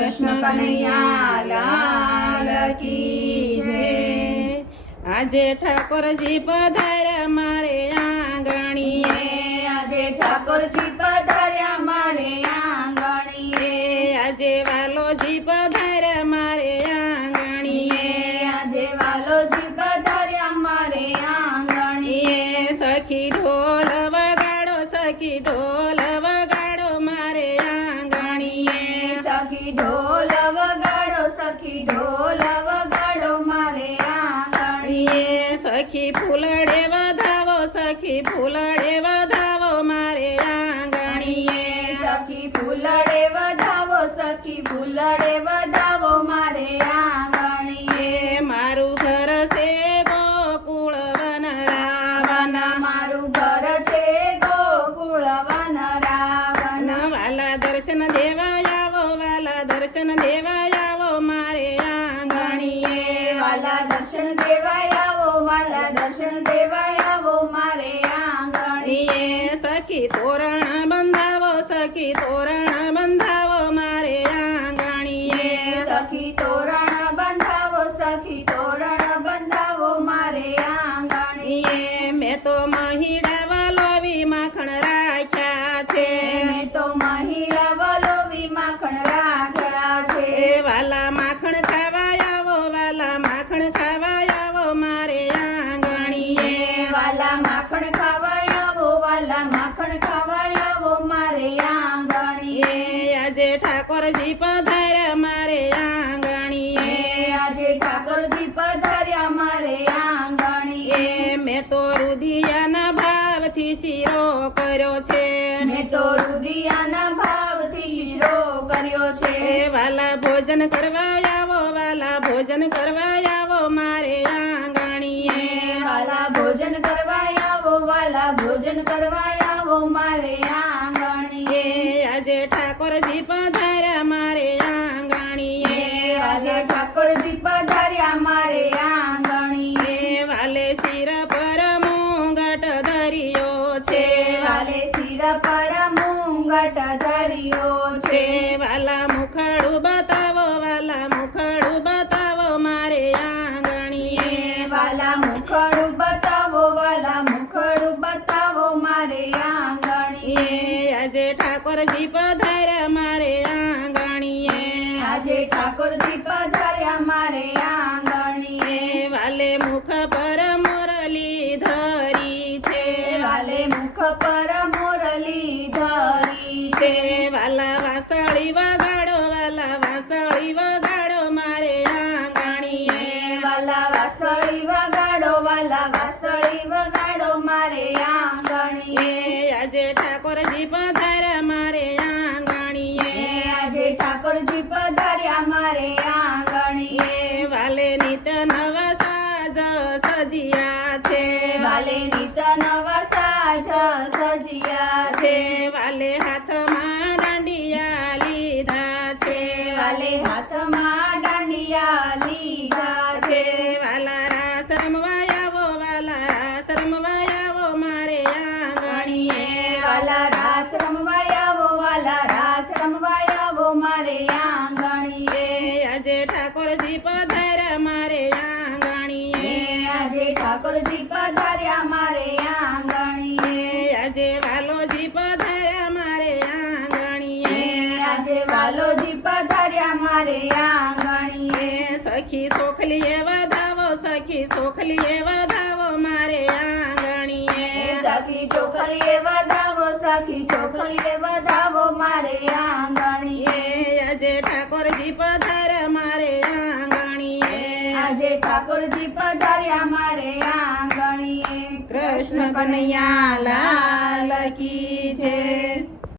કૃષ્ણ કનૈયા લાલ કી જય। આજે ઠાકોરજી પધાર્યા મારે આંગણીએ, આજે ઠાકોરજી પધાર્યા મારે આંગણીએ, આજે વાલોજી પધાર્યા મારે આંગણીએ, આજે વાલોજી પધાર્યા મારે આંગણીએ। સખી ઢોલ વગાડો, સખી ઢોલ વગાડો મારે આંગણીએ, સખી ઢોલ વગાડો, સખી ઢોલ વગાડો મારે આંગણીએ। સખી ફૂલડે વધાવો, સખી ફૂલડે વધાવો મારે આંગણીએ, સખી ફૂલડે વધાવો, સખી ફૂલડે વધાવો મારે આંગણીએ। મારું ઘર છે ગોકુળ વન રાવણ, મારું ઘર છે ગોકુળ વન રાવણ। વાલા દર્શન દેવા આવો, વાલા દર્શન દેવા આવો મારે આંગણીએ, વાલા દર્શન દેવા આવો, વાલા દર્શન દેવા આવો મારે આંગણીએ। સખી તોરણ બંધાવો, સખી તોરણ બંધાવો મારે આંગણીએ, સખી તોરણ બંધાવો, સખી તોરણ બંધાવો મારે આંગણીએ। મેં તો મહિડા વાલોવી માખણ રાખ્યા છે, મેં તો મહિલા વલોવી માખણ રાખ્યા છે। વાલા માખણ ખાવા આવો, વાલા માખણ ખાવા આવો મારે આંગણીએ, વાલા માખણ ખાવા આવો, વાલા માખણ ખાવા આવો મારે આંગણીએ। આજે ઠાકોરજી પધાર્યા મારે આંગણીએ, આજે ઠાકોરજી પધાર્યા મારે આંગણીએ। મેં તો રુદિયાના ભાવથી શીરો કર્યો છે, મેં તો રુદિયાના ભાવથી શીરો કર્યો છે। વાલા ભોજન કરવા આવો, વાલા ભોજન કરવા આવો મારે આંગણીએ, વાલા ભોજન કરવા આવો, વાલા ભોજન કરવા આવો મારે આંગણીએ। આજે ઠાકોરજી પધાર્યા મારે આંગણીએ, આજે ઠાકોરજી પધાર્યા મારે આંગણીએ। વાલે શિર પર મુંગટ ધર્યો છે, વાલે શિર પર મુંગટ ધર્યો છે। વાલા મુખડું બતાવો, વાલા મુખડું બતાવો મારે આંગણીએ, વાલા મુખડું બતાવો, વાલા મુખડું બતાવો મારે આંગણીએ। આજે ઠાકોરજી પધાર્યા મારે આંગણીએ, આજે ઠાકોરજી પધાર્યા મારે આંગણીએ। વાલે મુખ પર મુરલી ધરી છે, વાલે મુખ પર મોરલી ધરી છે। વાલા વાસળી વગાડો, વાલા વાસળી વગાડો મારે આંગણીએ, વાલા વાસળી વગાડો, વાલા વાસળી વગાડો મારે આંગણીએ। આજે ઠાકોરજી પધાર્યા મારે આંગણીએ, આજે ઠાકોરજી પધાર્યા મારે આંગણીએ। વાલે નિત નવા સાજ સજિયા છે, વાલે નિત નવા સાજ સજિયા છે। વાલે હાથમાં દાંડિયા લીધા છે, વાલે હાથમાં દાંડિયા લીધા છે। વાલા રાસ રમવા આવો, વાલા રાસ રમવા આવો મારે આંગણીએ, વાલા રાસ રમવા આવો, વાલા રાસ રમવા આવો મારે આંગણીએ। આજે ઠાકોરજી પધાર્યા મારે આંગણીએ, આજે ઠાકોરજી પધાર્યા મારે આંગણીએ। આજે વાલોજી પધાર્યા મારે આંગણીએ, આજે વાલોજી પધાર્યા મારે આંગણીએ। સખી સોખલીએ વધાવો, સખી સોખલીએ વધાવો મારે આંગણીએ, સખી ચોખલીએ વધાવો, સખી ચોખલીએ વધાવો મારે આંગણીએ। આજે ઠાકોરજી પધાર્યા મારે આંગણીએ, આજે ઠાકોરજી પધાર્યા મારે આંગણીએ। કૃષ્ણ કનૈયા લાલ કી જય।